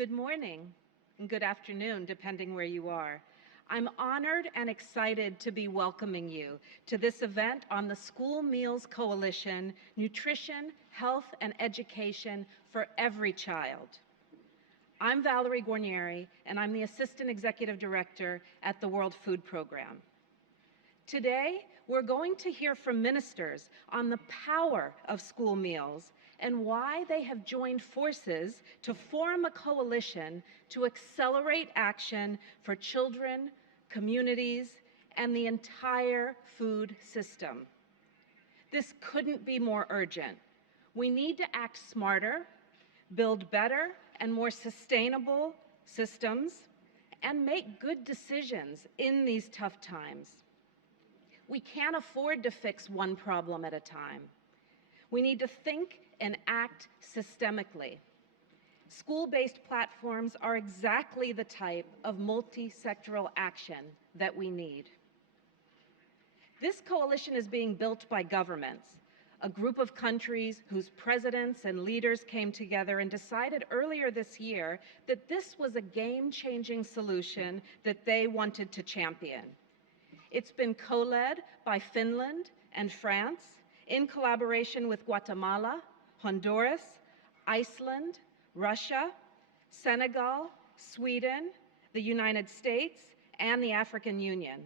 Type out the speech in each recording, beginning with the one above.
Good morning and good afternoon, depending where you are. I'm honored and excited to be welcoming you to this event on the School Meals Coalition, Nutrition, Health, and Education for Every Child. I'm Valerie Guarnieri, and I'm the Assistant Executive Director at the World Food Program. Today, we're going to hear from ministers on the power of school meals and why they have joined forces to form a coalition to accelerate action for children, communities, and the entire food system. This couldn't be more urgent. We need to act smarter, build better and more sustainable systems, and make good decisions in these tough times. We can't afford to fix one problem at a time. We need to think and act systemically. School-based platforms are exactly the type of multi-sectoral action that we need. This coalition is being built by governments, a group of countries whose presidents and leaders came together and decided earlier this year that this was a game-changing solution that they wanted to champion. It's been co-led by Finland and France in collaboration with Guatemala, Honduras, Iceland, Russia, Senegal, Sweden, the United States, and the African Union.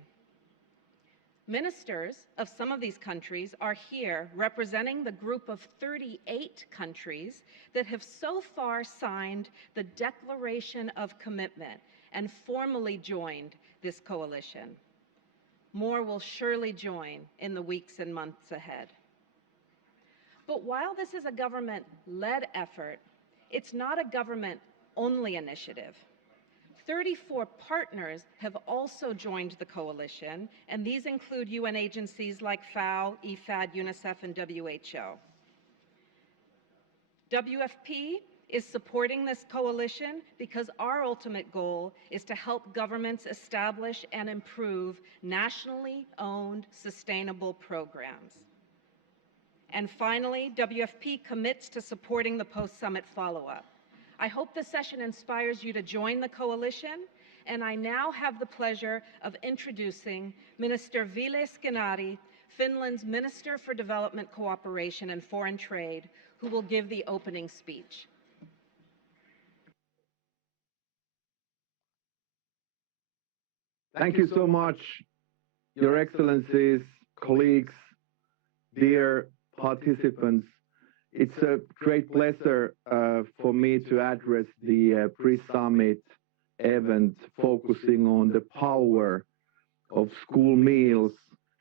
Ministers of some of these countries are here representing the group of 38 countries that have so far signed the Declaration of Commitment and formally joined this coalition. More will surely join in the weeks and months ahead. But while this is a government-led effort, it's not a government-only initiative. 34 partners have also joined the coalition, and these include UN agencies like FAO, IFAD, Unicef, and WHO. WFP is supporting this coalition because our ultimate goal is to help governments establish and improve nationally owned sustainable programs. And finally, WFP commits to supporting the post-summit follow-up. I hope this session inspires you to join the coalition, and I now have the pleasure of introducing Minister Ville Skinnari, Finland's Minister for Development Cooperation and Foreign Trade, who will give the opening speech. Thank you so much, Your Excellencies, colleagues, dear participants. It's a great pleasure for me to address the pre-summit event focusing on the power of school meals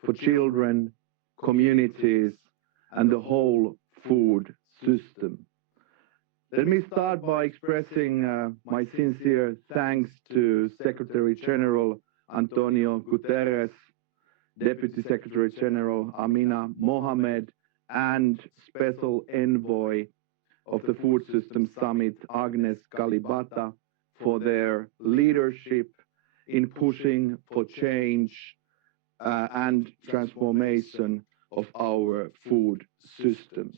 for children, communities, and the whole food system. Let me start by expressing my sincere thanks to Secretary General Antonio Guterres, Deputy Secretary General Amina Mohamed, and Special Envoy of the Food System Summit, Agnes Kalibata, for their leadership in pushing for change and transformation of our food systems.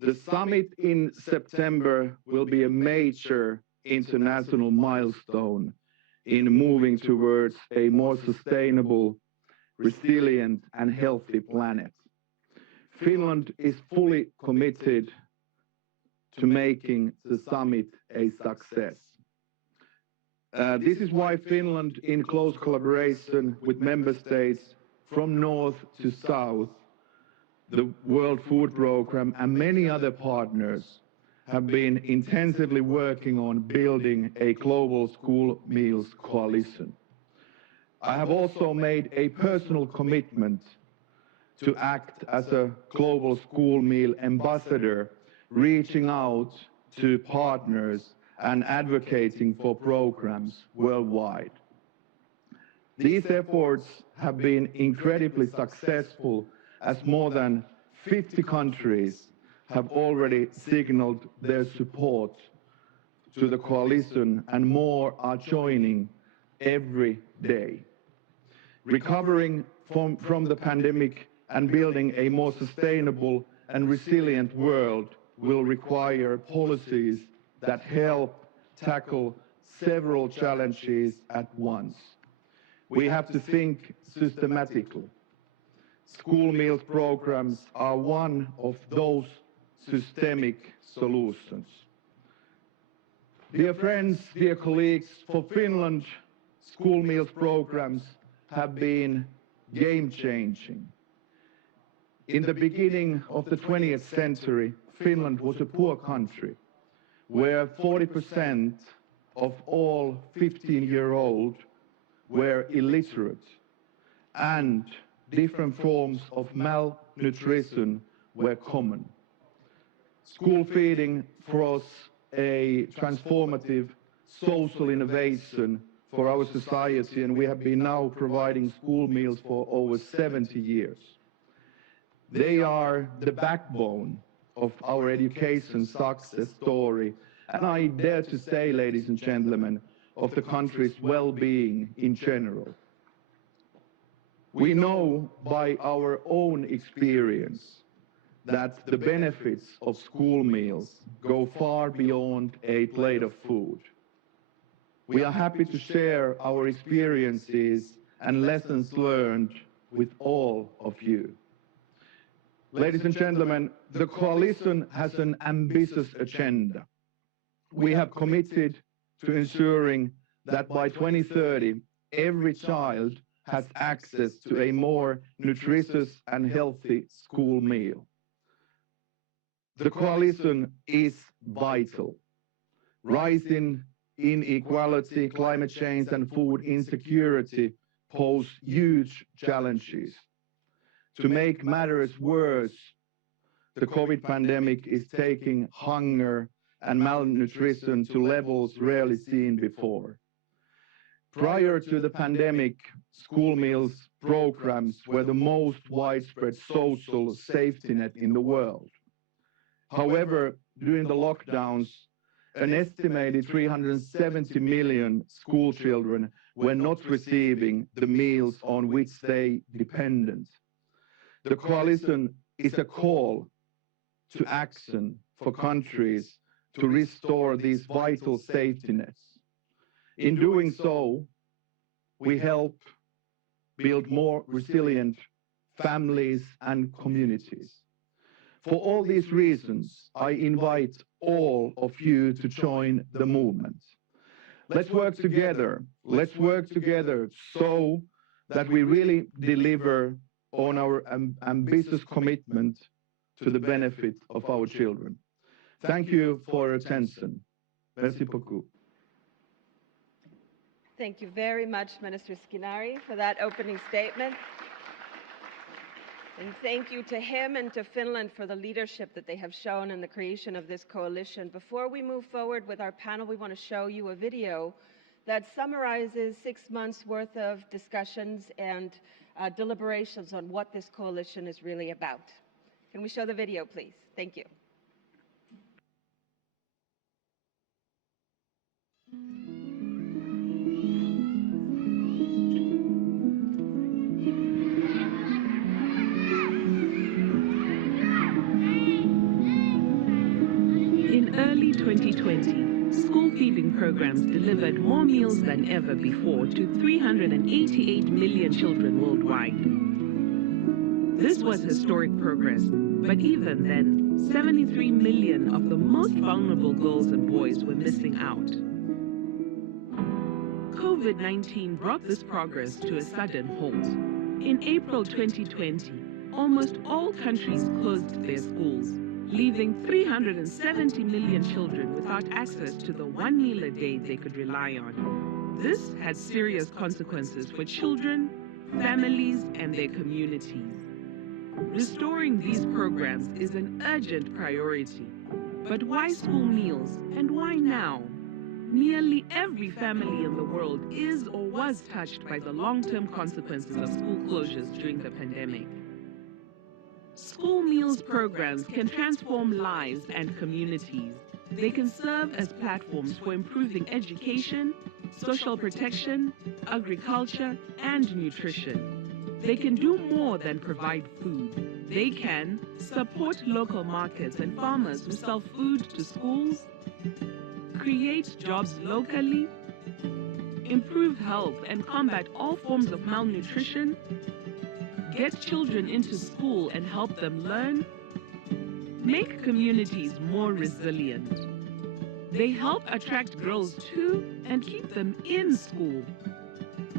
The summit in September will be a major international milestone in moving towards a more sustainable, resilient, and healthy planet. Finland is fully committed to making the summit a success. This is why Finland, in close collaboration with member states from north to south, the World Food Programme, and many other partners, have been intensively working on building a global school meals coalition. I have also made a personal commitment to act as a global school meal ambassador, reaching out to partners and advocating for programs worldwide. These efforts have been incredibly successful, as more than 50 countries have already signaled their support to the coalition, and more are joining every day. Recovering from the pandemic and building a more sustainable and resilient world will require policies that help tackle several challenges at once. We have to think systematically. School meals programs are one of those systemic solutions. Dear friends, dear colleagues, for Finland, school meals programs have been game-changing. In the beginning of the 20th century, Finland was a poor country where 40% of all 15-year-olds were illiterate, and different forms of malnutrition were common. School feeding was a transformative social innovation for our society, and we have been now providing school meals for over 70 years. They are the backbone of our education success story, and I dare to say, ladies and gentlemen, of the country's well-being in general. We know by our own experience that the benefits of school meals go far beyond a plate of food. We are happy to share our experiences and lessons learned with all of you. Ladies and gentlemen, the coalition has an ambitious agenda. We have committed to ensuring that by 2030, every child has access to a more nutritious and healthy school meal. The coalition is vital. Rising inequality, climate change, and food insecurity pose huge challenges. To make matters worse, the COVID pandemic is taking hunger and malnutrition to levels rarely seen before. Prior to the pandemic, school meals programs were the most widespread social safety net in the world. However, during the lockdowns, an estimated 370 million school children were not receiving the meals on which they depended. The coalition is a call to action for countries to restore these vital safety nets. In doing so, we help build more resilient families and communities. For all these reasons, I invite all of you to join the movement. Let's work together. Let's work together so that we really deliver on our ambitious commitment to the benefit of our children. Thank you for your attention. Merci beaucoup. Thank you very much, Minister Skinari, for that opening statement. And thank you to him and to Finland for the leadership that they have shown in the creation of this coalition. Before we move forward with our panel, we want to show you a video that summarizes 6 months' worth of discussions and deliberations on what this coalition is really about. Can we show the video, please? Thank you. In early 2020, school feeding programs delivered more meals than ever before to 388 million children worldwide. This was historic progress, but even then, 73 million of the most vulnerable girls and boys were missing out. COVID-19 brought this progress to a sudden halt. In April 2020, almost all countries closed their schools, leaving 370 million children without access to the one meal a day they could rely on. This had serious consequences for children, families, and their communities. Restoring these programs is an urgent priority. But why school meals, and why now? Nearly every family in the world is or was touched by the long-term consequences of school closures during the pandemic. School meals programs can transform lives and communities. They can serve as platforms for improving education, social protection, agriculture, and nutrition. They can do more than provide food. They can support local markets and farmers who sell food to schools, create create jobs locally, improve health and combat all forms of malnutrition, get children into school and help them learn, make communities more resilient. They help attract girls to and keep them in school.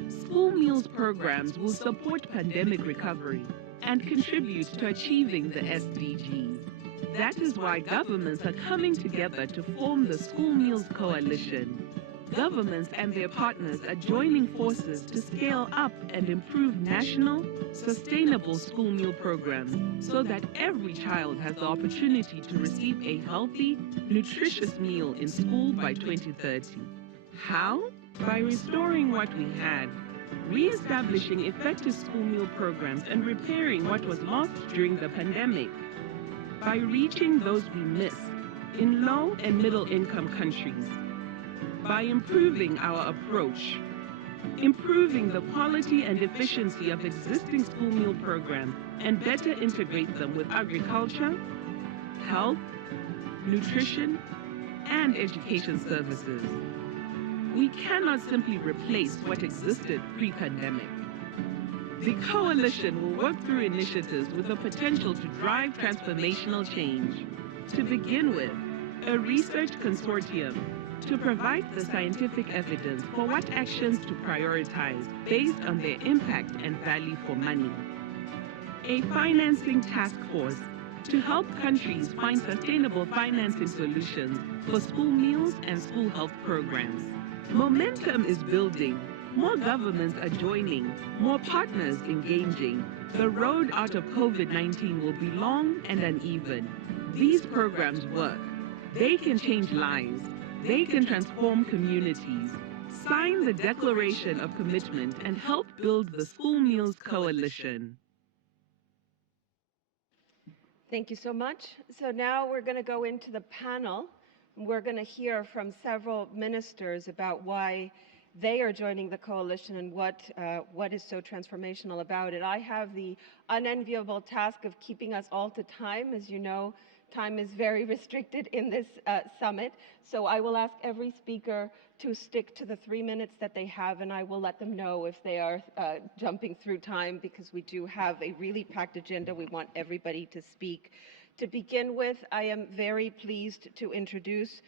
School meals programs will support pandemic recovery and contribute to achieving the SDGs. That is why governments are coming together to form the School Meals Coalition. Governments and their partners are joining forces to scale up and improve national, sustainable school meal programs so that every child has the opportunity to receive a healthy, nutritious meal in school by 2030. How? By restoring what we had, re-establishing effective school meal programs and repairing what was lost during the pandemic. By reaching those we missed in low and middle income countries. By improving our approach, improving the quality and efficiency of existing school meal programs and better integrate them with agriculture, health, nutrition, and education services. We cannot simply replace what existed pre-pandemic. The coalition will work through initiatives with the potential to drive transformational change. To begin with, a research consortium to provide the scientific evidence for what actions to prioritize based on their impact and value for money. A financing task force to help countries find sustainable financing solutions for school meals and school health programs. Momentum is building. More governments are joining, more partners engaging. The road out of COVID-19 will be long and uneven. These programs work. They can change lives. They can transform communities. Sign the Declaration of Commitment and help build the School Meals Coalition. Thank you so much. So now we're going to go into the panel. We're going to hear from several ministers about why they are joining the coalition and what is so transformational about it. I have the unenviable task of keeping us all to time. As you know, time is very restricted in this summit. So I will ask every speaker to stick to the 3 minutes that they have, and I will let them know if they are jumping through time, because we do have a really packed agenda. We want everybody to speak. To begin with, I am very pleased to introduce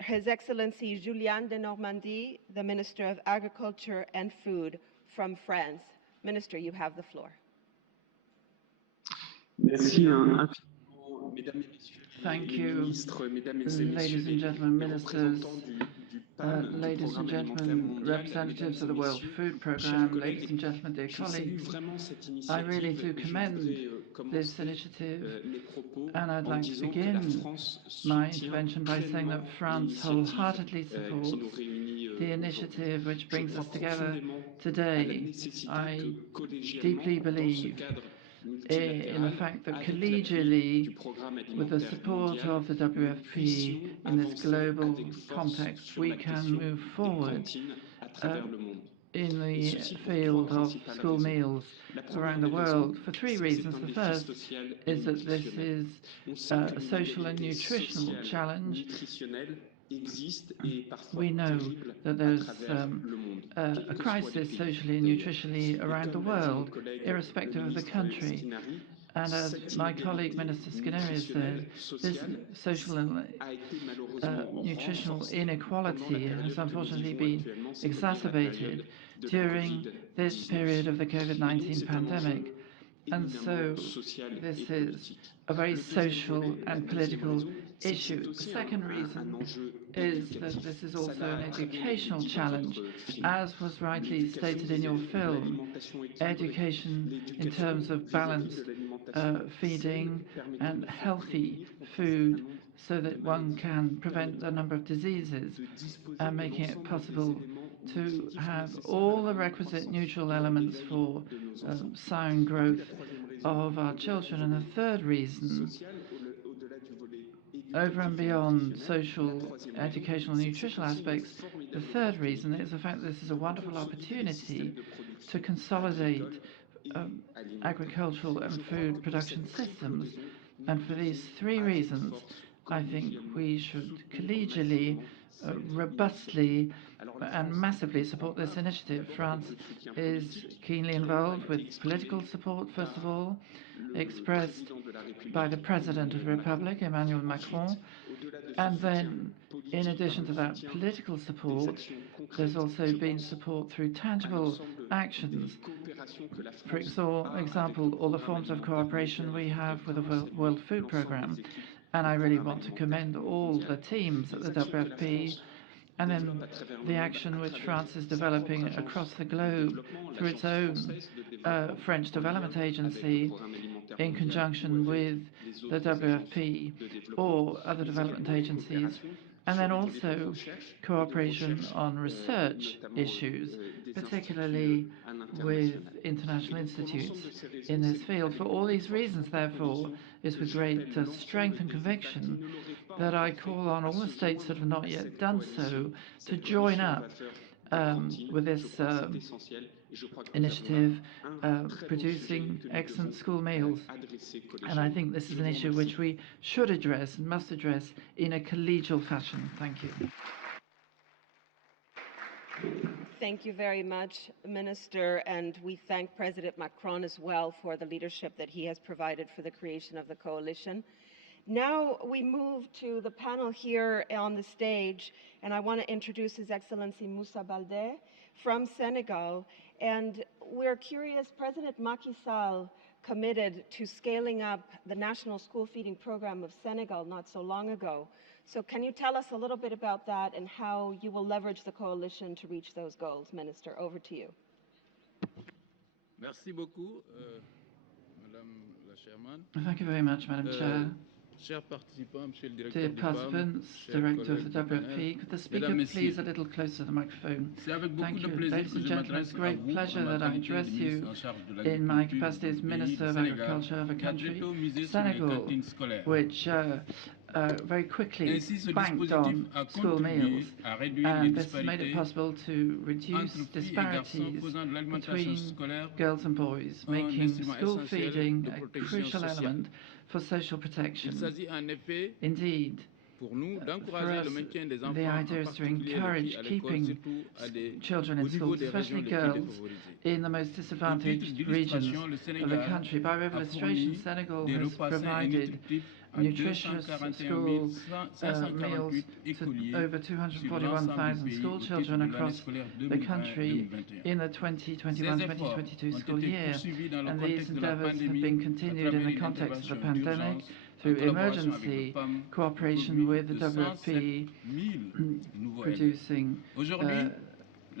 His Excellency Julien de Normandie, the Minister of Agriculture and Food from France. Minister, you have the floor. Thank you, ladies and gentlemen, ministers, ladies and gentlemen, representatives of the World Food Programme, ladies and gentlemen, dear colleagues. I really do commend this initiative, and I'd like to begin my intervention by saying that France wholeheartedly supports the initiative which brings us together today. I deeply believe in the fact that collegially, with the support of the WFP in this global context, we can move forward in the field of school meals around the world for 3 reasons. The first is that this is a social and nutritional challenge. We know that there's a crisis socially and nutritionally around the world, irrespective of the country. And as my colleague, Minister Skinner, said, this social and nutritional inequality has unfortunately been exacerbated during this period of the COVID-19 pandemic. And so this is a very social and political issue. The second reason is that this is also an educational challenge, as was rightly stated in your film. Education in terms of balanced feeding and healthy food, so that one can prevent a number of diseases, and making it possible to have all the requisite nutritional elements for sound growth of our children. And the third reason, over and beyond social, educational, and nutritional aspects, the third reason is the fact that this is a wonderful opportunity to consolidate agricultural and food production systems. And for these 3 reasons, I think we should collegially, robustly and massively support this initiative. France is keenly involved with political support, first of all, expressed by the President of the Republic, Emmanuel Macron. And then, in addition to that political support, there's also been support through tangible actions. For example, all the forms of cooperation we have with the World Food Programme. And I really want to commend all the teams at the WFP, and then the action which France is developing across the globe through its own French Development Agency in conjunction with the WFP or other development agencies, and then also cooperation on research issues, particularly with international institutes in this field. For all these reasons, therefore, it's with great strength and conviction that I call on all the states that have not yet done so to join up with this initiative, producing excellent school meals. And I think this is an issue which we should address and must address in a collegial fashion. Thank you. Thank you very much, Minister, and we thank President Macron as well for the leadership that he has provided for the creation of the coalition. Now we move to the panel here on the stage, and I want to introduce His Excellency Moussa Baldé from Senegal. And we're curious, President Macky Sall committed to scaling up the national school feeding program of Senegal not so long ago. So can you tell us a little bit about that and how you will leverage the coalition to reach those goals? Minister, over to you. Merci beaucoup, Madame la Chairman. Thank you very much, Madam Chair. Chers participants, Monsieur le Dear Directeur du PAM, participants, chers Director of the collègues du panel, WFP, could the speaker Mesdames, please Messieurs, a little closer to the microphone? c'est avec beaucoup Thank de you. plaisir Ladies que and je gentlemen, m'adresse it's a à great vous pleasure en ma that I qualité de address you ministre en charge de in l'agriculture my de capacity as mon pays, Minister of Sénégal, Agriculture of a qui a country, plutôt misé sur les Senegal, cantines scolaires. which very quickly Ainsi, ce banked dispositif on a school meals, contribué à réduire les and this has made it disparités possible to reduce entre filles et garçons, disparities faisant de l'alimentation between scolaire girls and boys, un making instrument school essentiel feeding de a protection crucial sociale. element for social Il protection. s'agit en effet Indeed, pour nous for d'encourager us, le maintien des the enfants, idea en is to particulier les encourage filles à l'école, keeping surtout à des, children au in niveau schools, des especially régions les plus girls, défavorisées. in the most Au titre disadvantaged regions d'illustration, le of the Sénégal country. By a illustration, fourni Senegal des has repas sains et provided nutritifs à nutritious 241 school 548 meals écoliers to over sur l'ensemble du 241,000 pays school au titre children de l'année across scolaire the country 2020-2021. in the Ces efforts 2021-2022 ont school été year, poursuivis dans le and these contexte de la endeavours have pandémie been à continued in travers the une context of the intervention pandemic d'urgence en through collaboration avec le emergency PAM au cooperation profit with the de 107 WFP 000 nouveaux élèves. producing Aujourd'hui,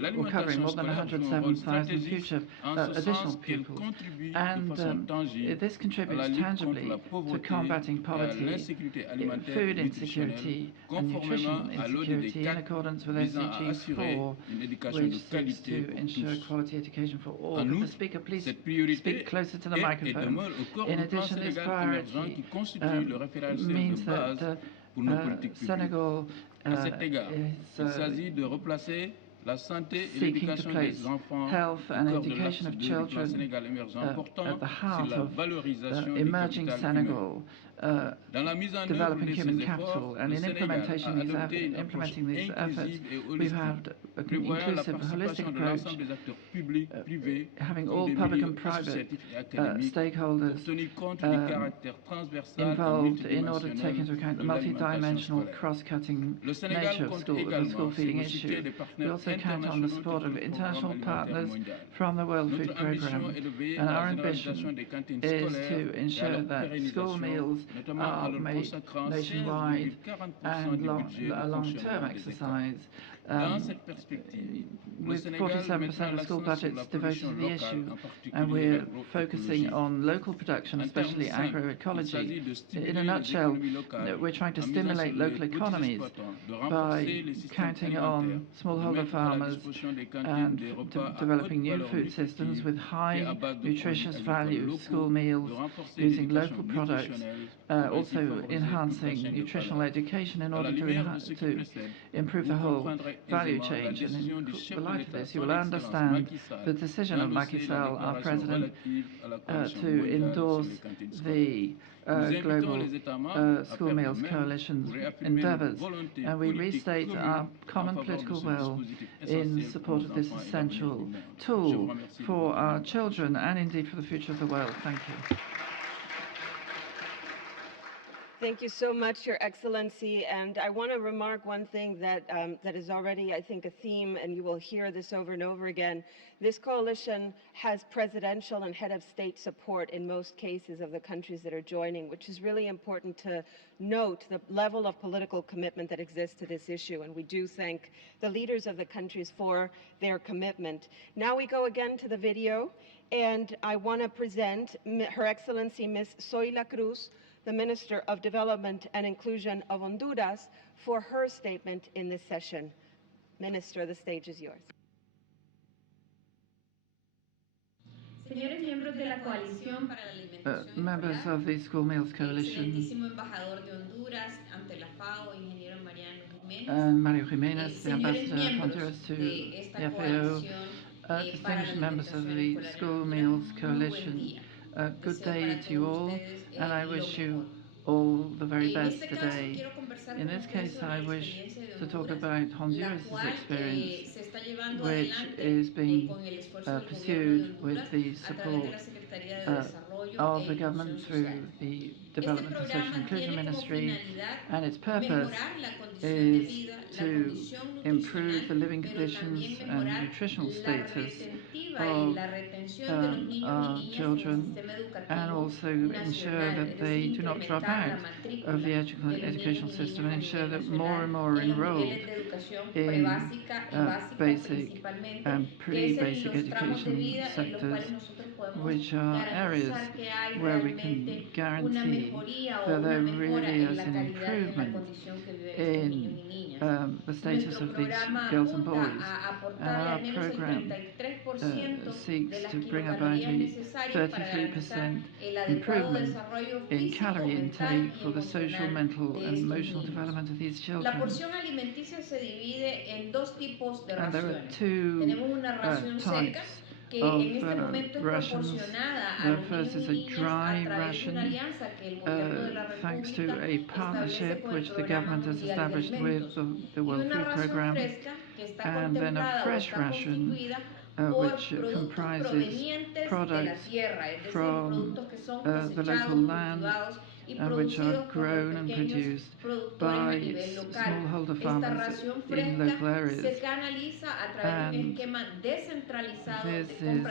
or covering l'alimentation more than scolaire joue un rôle 107,000 stratégique future en ce additional sens qu'elle pupils. contribue de And façon tangible this à la contributes lutte contre tangibly la to pauvreté combating et à poverty, l'insécurité alimentaire et food nutritionnelle, insecurity and conformément nutrition à l'ODD insecurity in 4 accordance with visant à SDGs assurer 4, une éducation which de seeks qualité to pour ensure tous. quality education for all. En Could the outre, speaker please cette priorité speak closer to the est et microphone? demeure au corps In du plan addition, this Sénégal émergent qui priority constitue le référentiel de means base that pour nos politiques publiques. Senegal À cet égard, is il s'agit de replacer la santé et seeking to l'éducation place des enfants health au and cœur de l'axe education of 2 du plan children Sénégal émergent portant at the sur heart la of valorisation du emerging capital humain. Senegal, Dans la mise en œuvre developing de human ces capital, efforts, and le in Sénégal a adopté une approche implementing these efforts, inclusive et we've holistique, had an prévoyant la inclusive, holistic participation de approach, l'ensemble des acteurs publics, privés, having comme all des public milieux and private associatifs et académiques, stakeholders pour tenir compte du caractère transversal et involved in order to take multidimensionnel into account the de l'alimentation multidimensional, scolaire. cross-cutting Le Sénégal nature of compte the school également sur feeding le soutien issue. des We partenaires also count on the internationaux support tels of que le international Programme alimentaire partners mondial. from the World Food Notre ambition Programme, est de veiller and à our la généralisation ambition des cantines is scolaires to et à ensure leur that school pérennisation, meals notamment en are leur made consacrant nationwide 16,40% and du budget de a long-term fonctionnement des écoles. exercise. Dans cette perspective, le With Sénégal 47% mettra of school l'accent sur budgets la devoted production to the locale, issue, en and particulier we're focusing l'agroécologie. on local production, En termes especially simples, il agroecology. s'agit de In stimuler a les nutshell, économies locales we're trying to en misant sur stimulate les local petits economies exploitants, de renforcer by les systèmes counting alimentaires, on de smallholder mettre à la farmers disposition des cantines and des repas à haute developing new valeur food systems nutritive with faits à high base de produits nutritious agricoles value locaux, school meals de renforcer using l'éducation local products, nutritionnelle also enhancing nutritional education in order to improve the whole value chain. And in the light of this, you will understand the decision of Macky Sall, our president, to endorse the Global School Meals Coalition's endeavours. And we restate our common political will in support of this essential tool for our children and indeed for the future of the world. Thank you. Thank you so much, Your Excellency. And I want to remark one thing that, that is already, I think, a theme, and you will hear this over and over again. This coalition has presidential and head of state support in most cases of the countries that are joining, which is really important to note the level of political commitment that exists to this issue. And we do thank the leaders of the countries for their commitment. Now we go again to the video, and I want to present Her Excellency Ms. Zoila Cruz, the Minister of Development and Inclusion of Honduras, for her statement in this session. Minister, the stage is yours. Members of the School Meals Coalition and Mario Jimenez, the Ambassador of Honduras to the FAO, distinguished members of the School Meals Coalition, good day to you all, and I wish you all the very best today. In this case, I wish to talk about Honduras' experience, which is being pursued with the support of the government through the Development and Social Inclusion Ministry, and its purpose is to improve the living conditions and nutritional status of our children, and also ensure that they do not drop out of the educational system, and ensure that more and more are enrolled in basic and pre-basic education sectors, which are areas where we can guarantee that there really is an improvement in the status of these girls and boys. And our program seeks to bring about a 33% improvement in calorie intake for the social, mental, and emotional development of these children. And there are two types of rations. The first is a dry ration, thanks to a partnership which the government has established with the World Food Programme, and then a fresh ration, which comprises products from the local land, which are grown and produced by smallholder farmers in local areas. And this is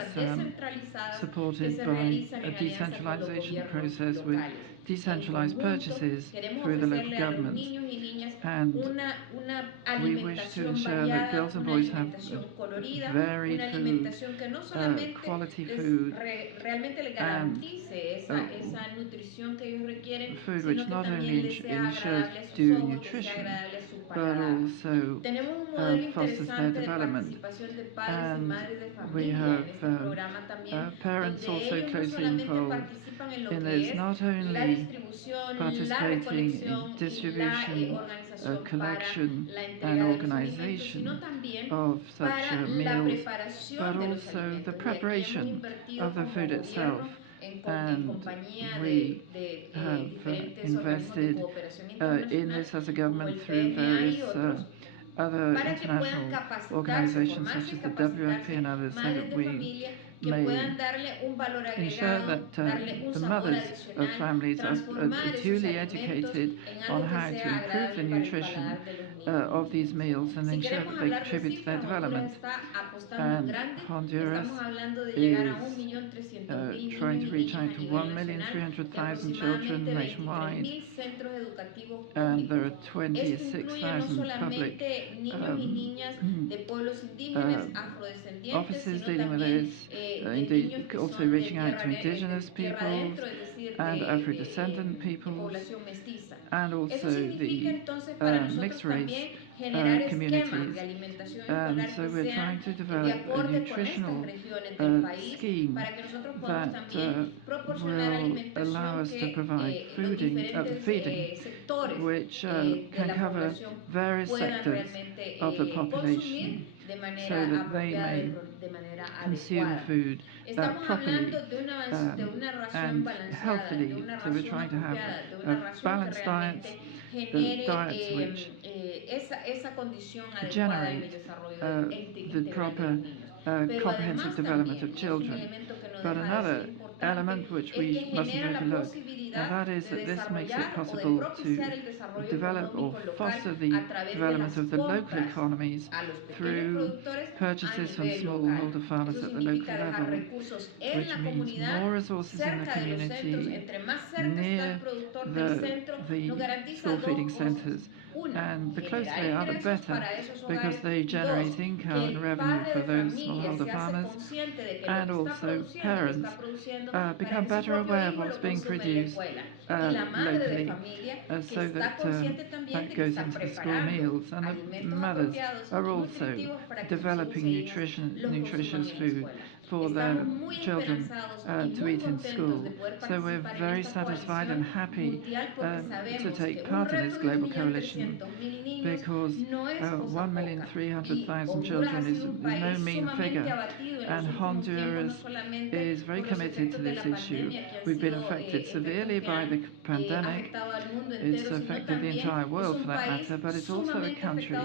supported by a decentralization process with decentralized purchases through the local governments. And we wish to ensure that girls and boys have varied food, quality food, and food which not only ensures due nutrition, but also fosters their development. And we have parents also closely involved in this, not only participating in distribution, collection, and organization of such meals, but also the preparation of the food itself. And we have invested in this as a government through various other international organizations such as the WFP and others, so that we may ensure that the mothers of families are duly educated on how to improve the nutrition of these meals and ensure that they contribute to their development. And Honduras is trying to reach out to 1,300,000 children nationwide, and there are 26,000 public offices dealing with this, indeed also reaching out to indigenous peoples and Afro-descendant peoples, and also the mixed race communities. And so we're trying to develop a nutritional scheme that will allow us to provide feeding, which can cover various sectors of the population so that they may consume food properly and healthily. So we're trying to have balanced diets, diets which generate the proper comprehensive development of children. But another element which we mustn't overlook, and that is that this makes it possible to develop or foster the development of the local economies through purchases from smallholder farmers at the local level, which means more resources in the community near the school feeding centres. And the closer they are, the better, because they generate income and revenue for those smallholder farmers, and also parents become better aware of what's being produced locally, so that that goes into the school meals, and the mothers are also developing nutritious food for their children to eat in school. So we're very satisfied and happy to take part in this global coalition, because 1,300,000 children is no mean figure, and Honduras is very committed to this issue. We've been affected severely by the pandemic. It's affected the entire world for that matter, but it's also a country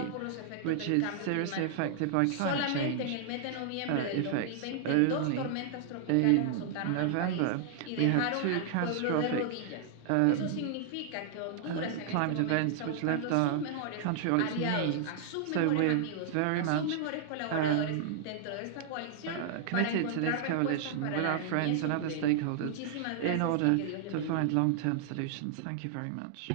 which is seriously affected by climate change effects. Only in November we had two catastrophic climate events which left our country on its knees. So we're very much committed to this coalition with our friends and other stakeholders in order to find long-term solutions. Thank you very much.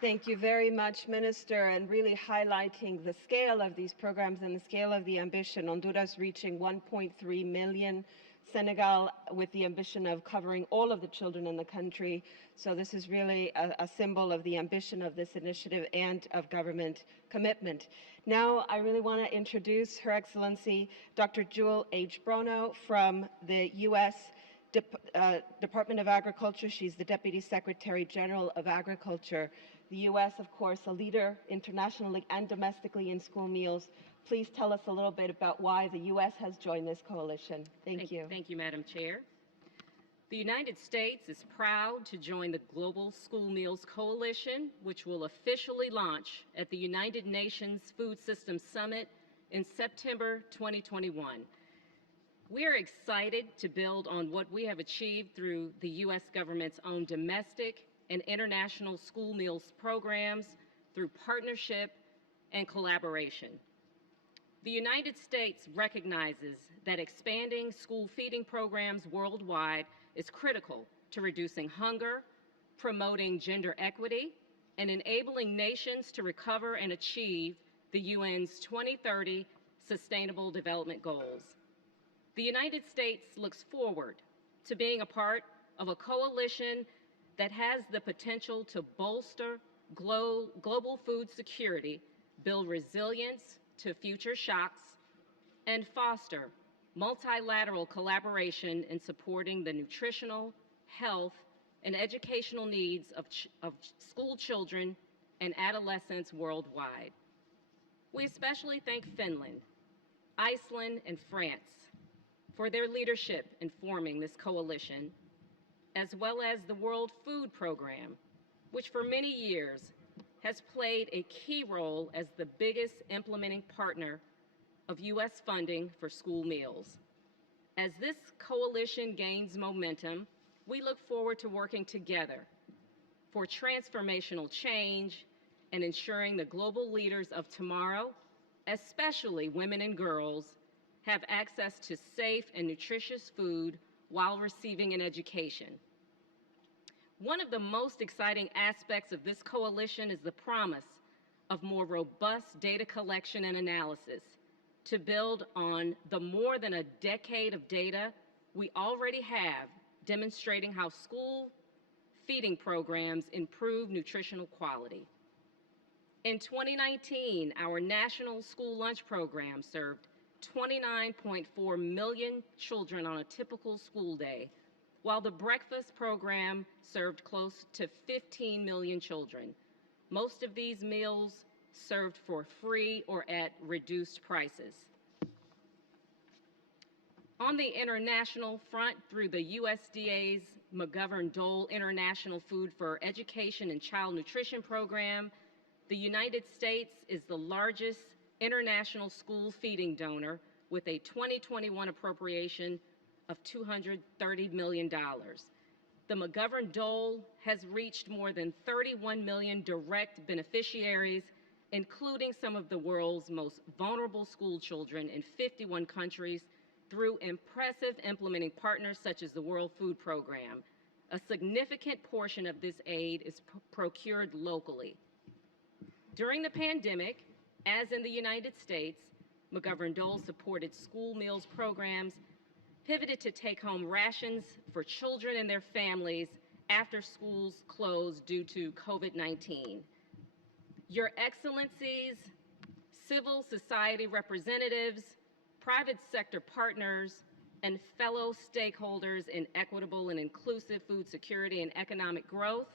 Thank you very much, Minister, and really highlighting the scale of these programs and the scale of the ambition. Honduras reaching 1.3 million, Senegal with the ambition of covering all of the children in the country. So this is really a symbol of the ambition of this initiative and of government commitment. Now I really want to introduce Her Excellency Dr. Jewel H. Brono from the U.S. Department of Agriculture. She's the Deputy Secretary General of Agriculture. The U.S., of course, a leader internationally and domestically in school meals. Please tell us a little bit about why the U.S. has joined this coalition. Thank you. Thank you, Madam Chair. The United States is proud to join the Global School Meals Coalition, which will officially launch at the United Nations Food Systems Summit in September 2021. We are excited to build on what we have achieved through the U.S. government's own domestic and international school meals programs through partnership and collaboration. The United States recognizes that expanding school feeding programs worldwide is critical to reducing hunger, promoting gender equity, and enabling nations to recover and achieve the UN's 2030 Sustainable Development Goals. The United States looks forward to being a part of a coalition that has the potential to bolster global food security, build resilience to future shocks, and foster multilateral collaboration in supporting the nutritional, health, and educational needs of school children and adolescents worldwide. We especially thank Finland, Iceland, and France for their leadership in forming this coalition, as well as the World Food Program, which for many years has played a key role as the biggest implementing partner of U.S. funding for school meals. As this coalition gains momentum, we look forward to working together for transformational change and ensuring the global leaders of tomorrow, especially women and girls, have access to safe and nutritious food while receiving an education. One of the most exciting aspects of this coalition is the promise of more robust data collection and analysis to build on the more than a decade of data we already have demonstrating how school feeding programs improve nutritional quality. In 2019, our national school lunch program served 29.4 million children on a typical school day, while the breakfast program served close to 15 million children. Most of these meals served for free or at reduced prices. On the international front, through the USDA's McGovern-Dole International Food for Education and Child Nutrition Program, the United States is the largest international school feeding donor with a 2021 appropriation of $230 million. The McGovern-Dole has reached more than 31 million direct beneficiaries, including some of the world's most vulnerable school children in 51 countries, through impressive implementing partners such as the World Food Program. A significant portion of this aid is procured locally. During the pandemic, as in the United States, McGovern-Dole supported school meals programs, pivoted to take-home rations for children and their families after schools closed due to COVID-19. Your Excellencies, civil society representatives, private sector partners, and fellow stakeholders in equitable and inclusive food security and economic growth,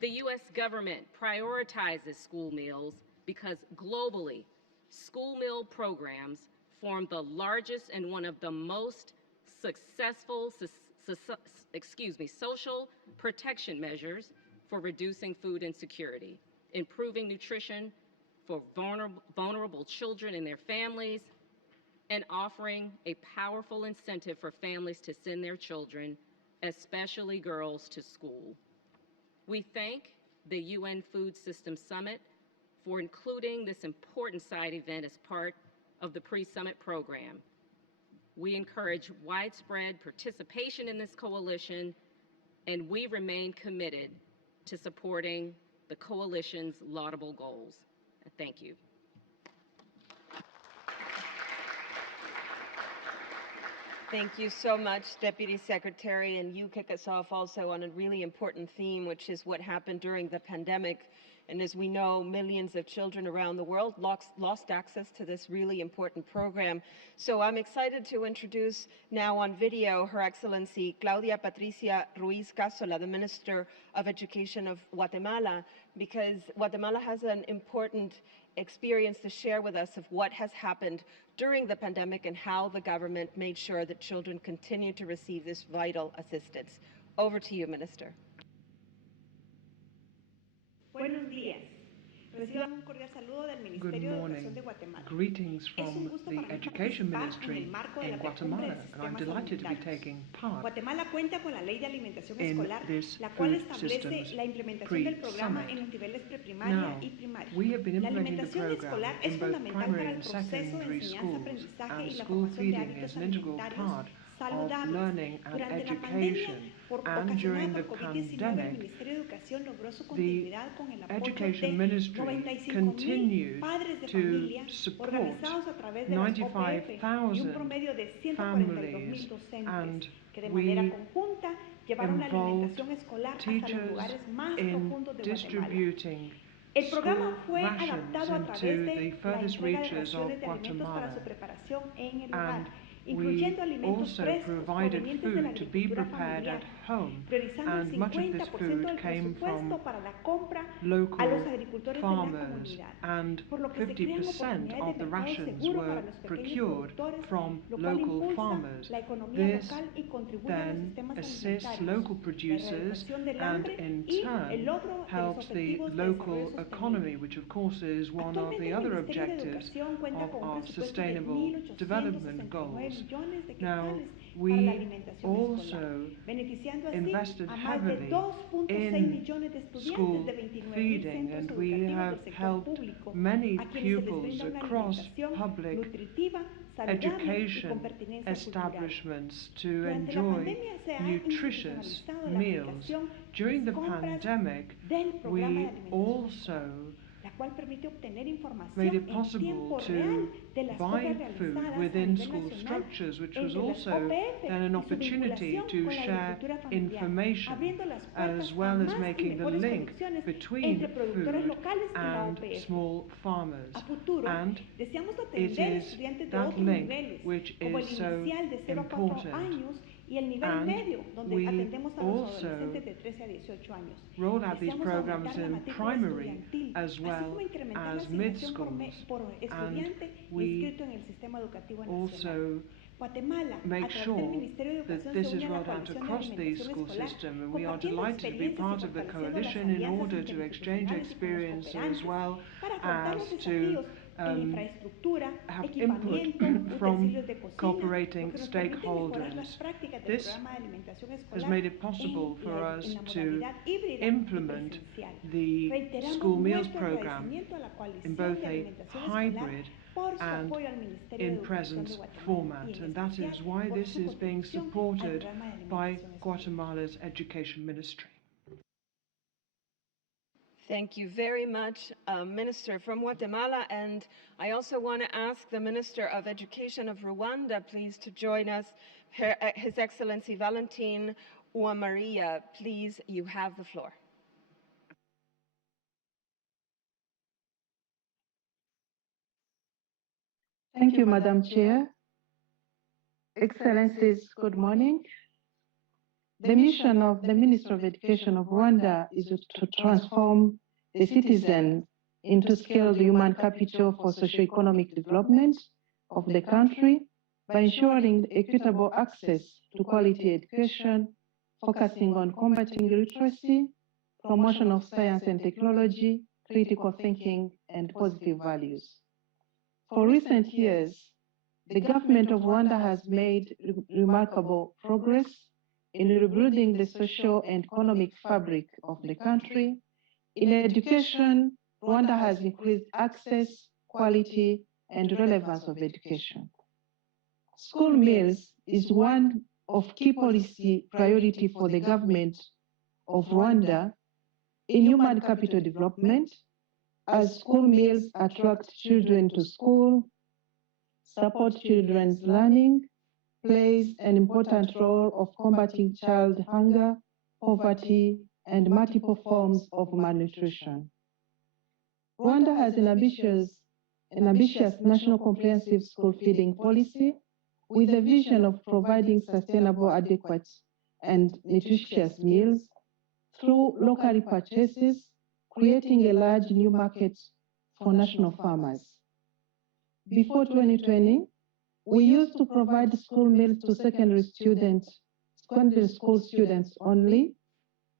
the U.S. government prioritizes school meals because globally, school meal programs form the largest and one of the most successful social protection measures for reducing food insecurity, improving nutrition for vulnerable children and their families, and offering a powerful incentive for families to send their children, especially girls, to school. We thank the UN Food Systems Summit for including this important side event as part of the pre-summit program. We encourage widespread participation in this coalition, and we remain committed to supporting the coalition's laudable goals. Thank you. Thank you so much, Deputy Secretary, and you kick us off also on a really important theme, which is what happened during the pandemic. And as we know, millions of children around the world lost access to this really important program. So I'm excited to introduce now on video Her Excellency Claudia Patricia Ruiz Casola, the Minister of Education of Guatemala, because Guatemala has an important experience to share with us of what has happened during the pandemic and how the government made sure that children continue to receive this vital assistance. Over to you, Minister. Buenos días. Reciban un cordial saludo del Ministerio de Educación de Guatemala. Greetings from the Education Ministry in Guatemala, and I'm delighted to be taking part Guatemala cuenta con la Ley de Alimentación in Escolar, this la cual food establece systems la implementación del programa pre-summit. en los niveles preprimaria Now, y primaria. we have been La implementing the alimentación program escolar es in both fundamental para primary el and proceso de secondary schools, enseñanza-aprendizaje y and la school formación de feeding hábitos is an integral part alimentarios of saludables. learning and Durante la pandemia, education. por And during ocasionada the por COVID-19, el pandemic, Ministerio de Educación logró su the continuidad con el apoyo Education de Ministry 95,000 continued padres de to familia support organizados a través de las OPF y un 95,000 promedio de 142,000 families, docentes and que de manera we conjunta llevaron la involved alimentación escolar hasta los teachers lugares más in profundos de Guatemala. distributing El programa school fue rations adaptado a través into de the la furthest entrega de reaches of raciones de alimentos para Guatemala. su preparación en el hogar, And incluyendo we alimentos also frescos provided provenientes de la food to be agricultura prepared familiar, at home, priorizando el and much of this 50% food del came from presupuesto para la compra a local los agricultores de la farmers, comunidad, and por lo que se crean 50% oportunidades of de the mercado rations seguro para were los pequeños procured productores, from lo cual local impulsa farmers. la economía This local y contribuye a los then sistemas assists alimentarios, local la producers erradicación del and hambre in y el turn logro de los helps the objetivos de local desarrollo economy, sostenible. which of course is one of Actualmente the el other Ministerio de objectives Educación cuenta of con un our presupuesto de sustainable development 1.869 goals. millones de Now, quetzales para la we alimentación escolar, also beneficiando así invested a más de heavily 2.6 in millones de estudiantes school de 29,000 feeding, centros and we educativos have del sector helped público, many a quienes se les pupils brinda una across alimentación public nutritiva, saludable y con education pertinencia cultural. establishments to Durante la enjoy pandemia se ha nutritious institucionalizado la meals. aplicación During de the compras pandemic, del programa de we alimentación also escolar. La made it possible to buy food within school structures, which was also then an opportunity to share information, as well as making the link between food and small farmers. And it is that link which is so important. And we also rolled out these programs in primary as well as mid-schools, and we also make sure that this is rolled out across the school system, and we are delighted to be part of the coalition in order to exchange experience as well as to have input from cooperating stakeholders. This has made it possible for us to implement the school meals program in both a hybrid and in present format, and that is why this is being supported by Guatemala's Education Ministry. Thank you very much, Minister from Guatemala. And I also want to ask the Minister of Education of Rwanda, please, to join us. His Excellency Valentin Uwamariya, please, you have the floor. Thank you, Madam Chair. Excellencies, good morning. The mission of the Minister of Education of Rwanda is to transform the citizen into skilled human capital for socio-economic development of the country by ensuring equitable access to quality education, focusing on combating illiteracy, promotion of science and technology, critical thinking, and positive values. For recent years, the government of Rwanda has made remarkable progress in rebuilding the social and economic fabric of the country. In education, Rwanda has increased access, quality, and relevance of education. School meals is one of key policy priority for the government of Rwanda in human capital development, as school meals attract children to school, support children's learning, plays an important role of combating child hunger, poverty, and multiple forms of malnutrition. Rwanda has an ambitious national comprehensive school feeding policy with a vision of providing sustainable, adequate, and nutritious meals through local purchases, creating a large new market for national farmers. Before 2020, we used to provide school meals to secondary school students only,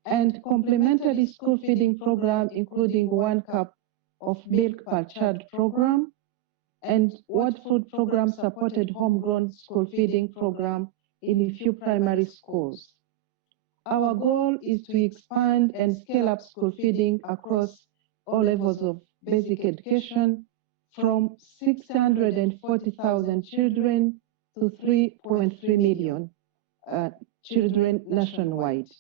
and complementary school feeding program, including 1 cup of milk per child program, and World Food Program supported homegrown school feeding program in a few primary schools. Our goal is to expand and scale up school feeding across all levels of basic education, from 640,000 children to 3.3 million children nationwide.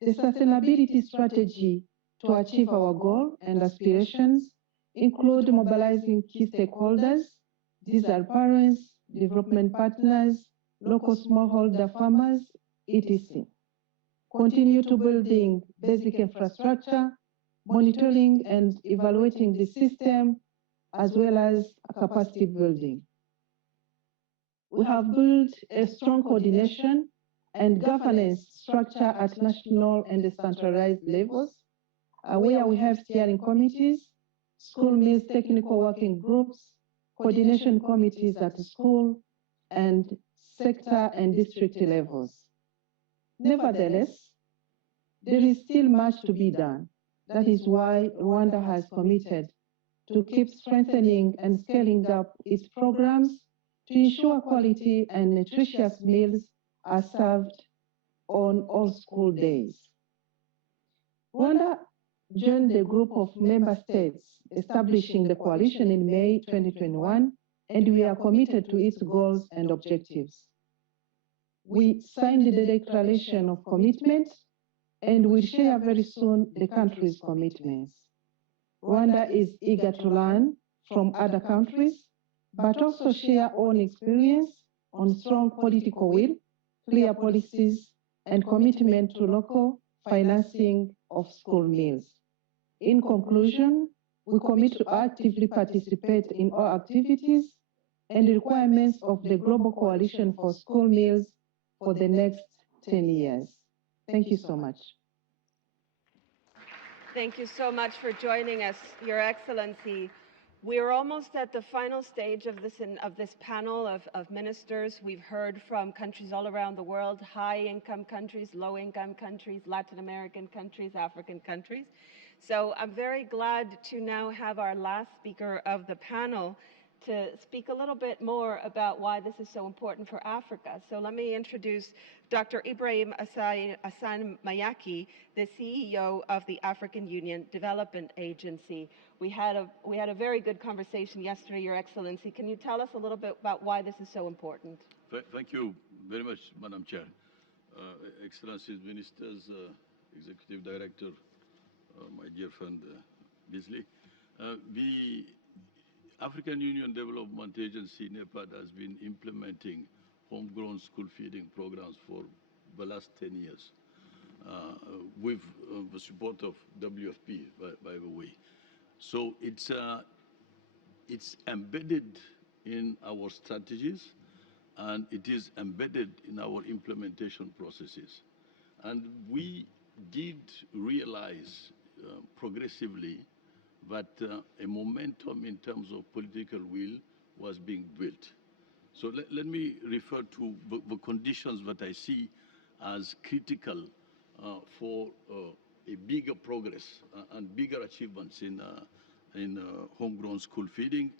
The sustainability strategy to achieve our goal and aspirations include mobilizing key stakeholders. These are parents, development partners, local smallholder farmers, etc. Continue to building basic infrastructure, monitoring and evaluating the system, as well as capacity building. We have built a strong coordination and governance structure at national and decentralized levels, where we have steering committees, school meals technical working groups, coordination committees at school, and sector and district levels. Nevertheless, there is still much to be done. That is why Rwanda has committed to keep strengthening and scaling up its programs to ensure quality and nutritious meals are served on all school days. Rwanda joined the group of member states establishing the coalition in May 2021, and we are committed to its goals and objectives. We signed the Declaration of Commitment, and will share very soon the country's commitments. Rwanda is eager to learn from other countries, but also share own experience on strong political will, clear policies, and commitment to local financing of school meals. In conclusion, we commit to actively participate in all activities and requirements of the Global Coalition for School Meals for the next 10 years. Thank you so much. Thank you so much for joining us, Your Excellency. We're almost at the final stage of this panel of ministers. We've heard from countries all around the world, high-income countries, low-income countries, Latin American countries, African countries. So I'm very glad to now have our last speaker of the panel to speak a little bit more about why this is so important for Africa. So let me introduce Dr. Ibrahim Assan Mayaki, the CEO of the African Union Development Agency. We had a very good conversation yesterday, Your Excellency. Can you tell us a little bit about why this is so important? Thank you very much, Madam Chair. Excellencies, Ministers, Executive Director, my dear friend Beasley. The African Union Development Agency, NEPAD, has been implementing homegrown school feeding programs for the last 10 years with the support of WFP, by the way. So it's embedded in our strategies, and it is embedded in our implementation processes. And we did realize progressively that a momentum in terms of political will was being built. So let me refer to the conditions that I see as critical for a bigger progress and bigger achievements in homegrown school feeding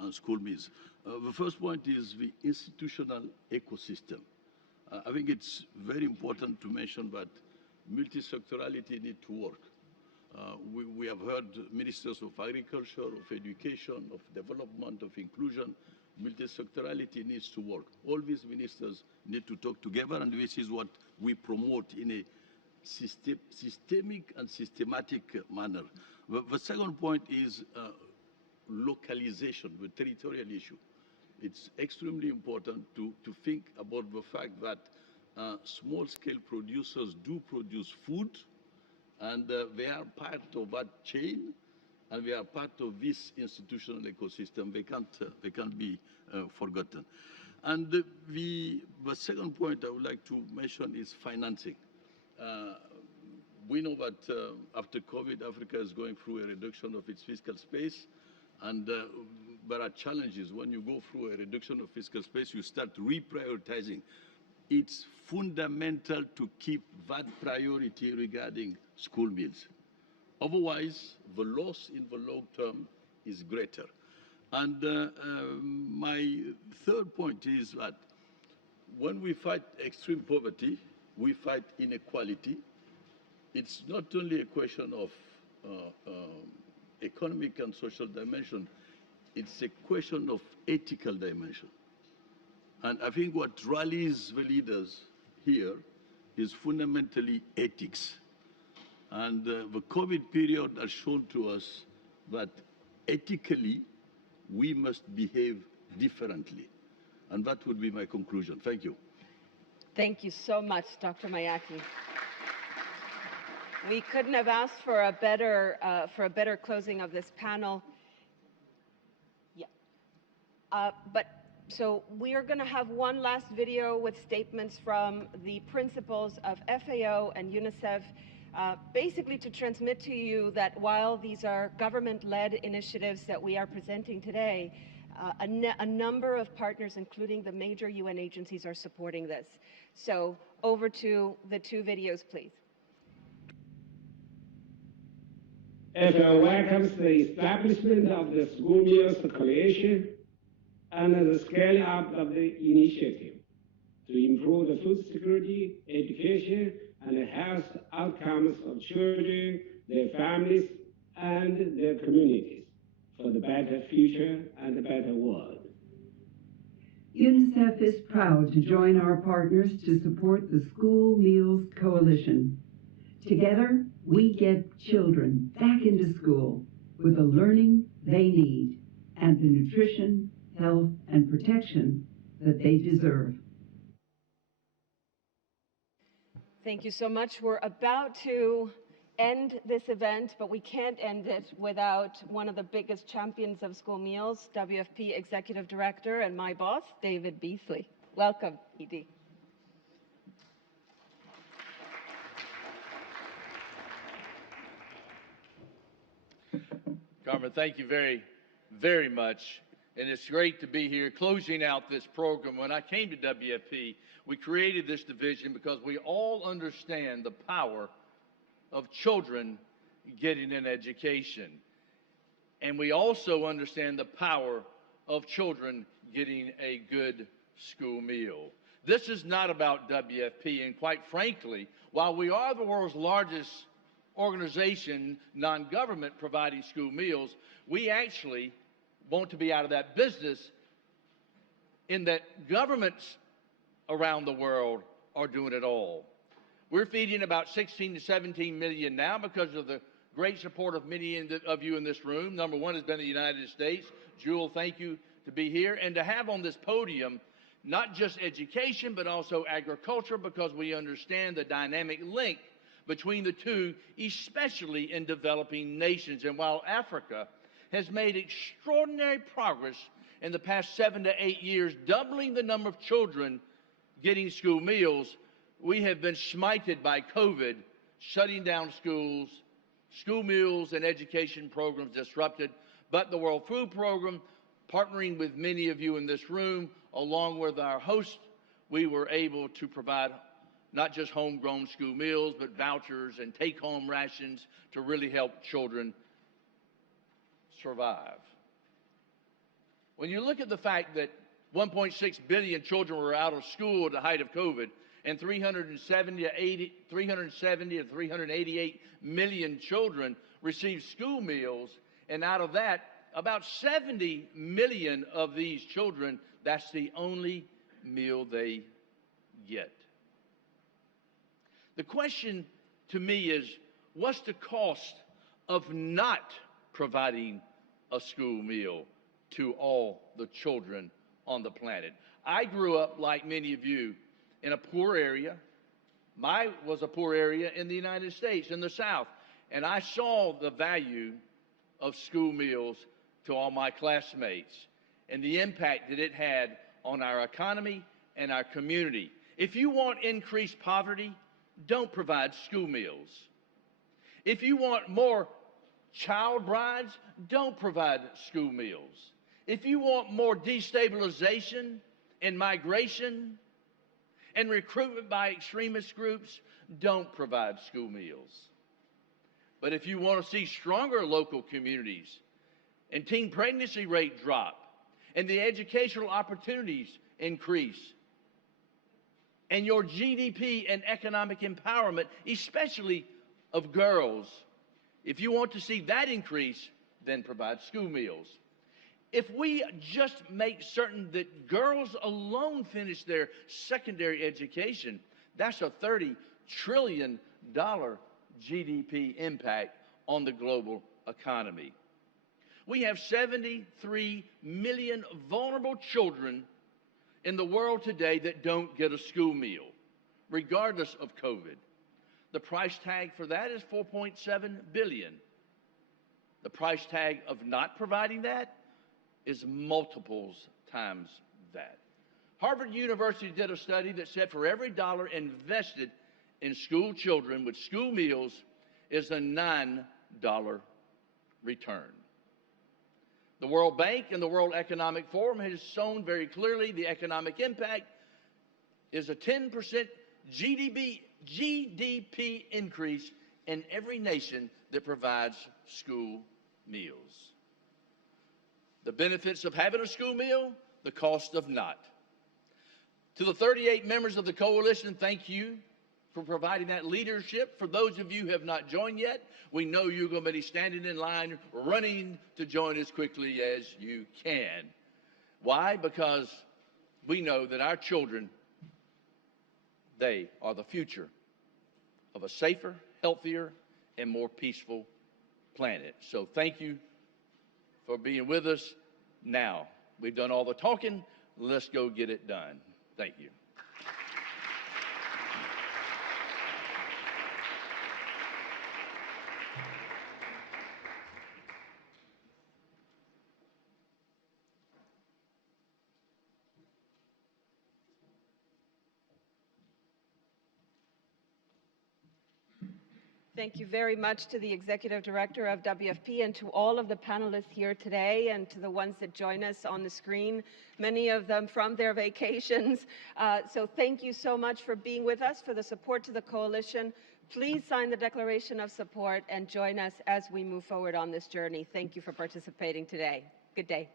and school meals. The first point is the institutional ecosystem. I think it's very important to mention that multisectorality needs to work. We have heard ministers of agriculture, of education, of development, of inclusion. Multisectorality needs to work. All these ministers need to talk together, and this is what we promote in a systemic and systematic manner. The second point is localization, the territorial issue. It's extremely important to think about the fact that small-scale producers do produce food, and they are part of that chain, and they are part of this institutional ecosystem. They can't be forgotten. And the second point I would like to mention is financing. We know that after COVID, Africa is going through a reduction of its fiscal space, and there are challenges. When you go through a reduction of fiscal space, you start reprioritizing. It's fundamental to keep that priority regarding school meals. Otherwise, the loss in the long term is greater. And my third point is that when we fight extreme poverty, we fight inequality. It's not only a question of economic and social dimension, it's a question of ethical dimension. And I think what rallies the leaders here is fundamentally ethics. And the COVID period has shown to us that ethically we must behave differently. And that would be my conclusion. Thank you. Thank you so much, Dr. Mayaki. We couldn't have asked for a better closing of this panel. Yeah. So we are going to have one last video with statements from the principals of FAO and Unicef, basically to transmit to you that while these are government-led initiatives that we are presenting today, a number of partners, including the major UN agencies, are supporting this. So over to the two videos, please. FAO welcomes the establishment of the School Meals Coalition and the scaling up of the initiative to improve the food security, education, and the health outcomes of children, their families, and their communities for the better future and the better world. UNICEF is proud to join our partners to support the School Meals Coalition. Together, we get children back into school with the learning they need and the nutrition, health, and protection that they deserve. Thank you so much. We're about to end this event, but we can't end it without one of the biggest champions of school meals, WFP Executive Director and my boss, David Beasley. Welcome, ED. Carmen, thank you very, very much. And it's great to be here closing out this program. When I came to WFP, we created this division because we all understand the power of children getting an education. And we also understand the power of children getting a good school meal. This is not about WFP, and quite frankly, while we are the world's largest organization, non-government, providing school meals, we actually want to be out of that business in that governments around the world are doing it all. We're feeding about 16 to 17 million now because of the great support of many of you in this room. Number one has been the United States. Jewel, thank you to be here and to have on this podium not just education but also agriculture, because we understand the dynamic link between the two, especially in developing nations. And while Africa has made extraordinary progress in the past 7 to 8 years, doubling the number of children getting school meals, we have been smited by COVID, shutting down schools, school meals and education programs disrupted. But the World Food Program, partnering with many of you in this room, along with our host, we were able to provide not just homegrown school meals, but vouchers and take-home rations to really help children survive. When you look at the fact that 1.6 billion children were out of school at the height of COVID, and 370 to 388 million children received school meals, and out of that, about 70 million of these children, that's the only meal they get. The question to me is, what's the cost of not providing a school meal to all the children on the planet? I grew up, like many of you, in a poor area. Mine was a poor area in the United States, in the South, and I saw the value of school meals to all my classmates and the impact that it had on our economy and our community. If you want increased poverty, don't provide school meals. If you want more child brides, don't provide school meals. If you want more destabilization and migration and recruitment by extremist groups, don't provide school meals. But if you want to see stronger local communities and teen pregnancy rate drop and the educational opportunities increase and your GDP and economic empowerment, especially of girls, if you want to see that increase, then provide school meals. If we just make certain that girls alone finish their secondary education, that's a $30 trillion GDP impact on the global economy. We have 73 million vulnerable children in the world today that don't get a school meal, regardless of COVID. The price tag for that is $4.7 billion. The price tag of not providing that is multiples times that. Harvard University did a study that said for every dollar invested in school children with school meals is a $9 return. The World Bank and the World Economic Forum has shown very clearly the economic impact is a 10% GDP increase in every nation that provides school meals. The benefits of having a school meal, the cost of not. To the 38 members of the coalition, thank you for providing that leadership. For those of you who have not joined yet, we know you're going to be standing in line, running to join as quickly as you can. Why? Because we know that our children, they are the future of a safer, healthier, and more peaceful planet. So thank you for being with us. Now, we've done all the talking. Let's go get it done. Thank you. Thank you very much to the Executive Director of WFP and to all of the panelists here today and to the ones that join us on the screen, many of them from their vacations. So thank you so much for being with us, for the support to the coalition. Please sign the declaration of support and join us as we move forward on this journey. Thank you for participating today. Good day.